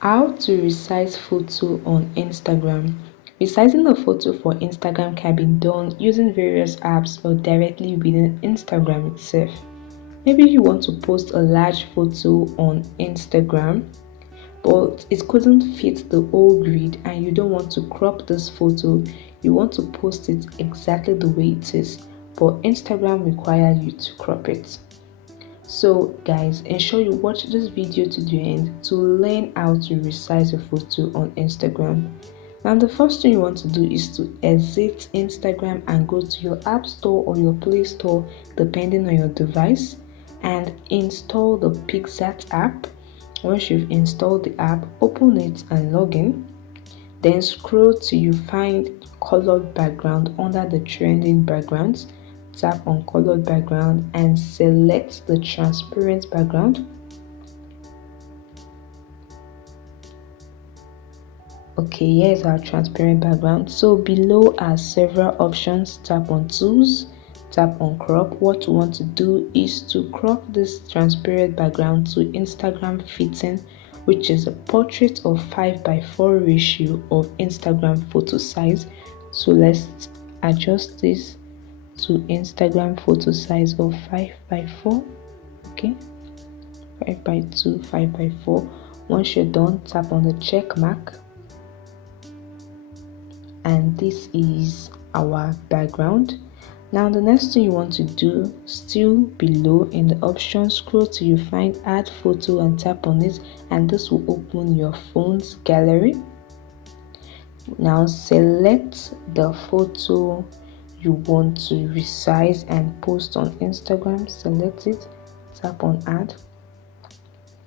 How to resize photo on Instagram. Resizing a photo for Instagram can be done using various apps or directly within Instagram itself. Maybe you want to post a large photo on Instagram, but it couldn't fit the whole grid and you don't want to crop this photo. You want to post it exactly the way it is, but Instagram requires you to crop it. So guys, ensure you watch this video to the end to learn how to resize your photo on Instagram. Now the first thing you want to do is to exit Instagram and go to your app store or your play store depending on your device and install the Pixart app. Once you've installed the app, open it and log in. Then scroll till you find colored background under the trending backgrounds. Tap on colored background and select the transparent background. Okay, here's our transparent background. So below are several options. Tap on tools, tap on crop. What you want to do is to crop this transparent background to Instagram fitting, which is a portrait of 5:4 ratio of Instagram photo size. So let's adjust this to Instagram photo size of 5:4. Okay, 5:2, 5:4. Once you're done, tap on the check mark, and this is our background. Now the next thing you want to do, still below in the options, scroll till you find add photo and tap on it, and this will open your phone's gallery. Now select the photo you want to resize and post on Instagram. Select it, tap on add.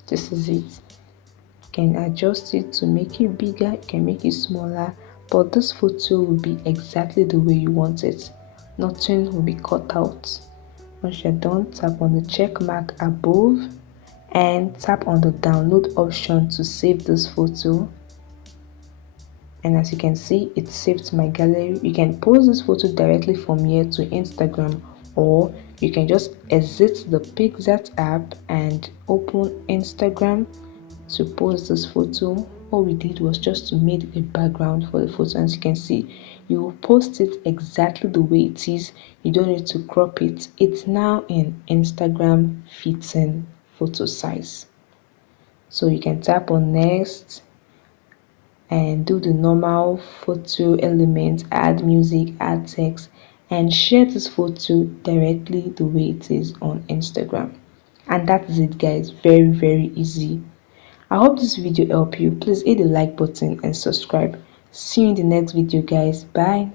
This is it. You can adjust it to make it bigger, you can make it smaller, but this photo will be exactly the way you want it. Nothing will be cut out. Once you're done, tap on the check mark above and tap on the download option to save this photo. And as you can see, it saved my gallery. You can post this photo directly from here to Instagram, or you can just exit the Pixart app and open Instagram to post this photo. All we did was just to make a background for the photo. As you can see, you will post it exactly the way it is. You don't need to crop it. It's now in Instagram fitting photo size. So you can tap on next and do the normal photo element, add music, add text, and share this photo directly the way it is on Instagram. And that is it guys, very easy. I hope this video helped you. Please hit the like button and subscribe. See you in the next video guys. Bye.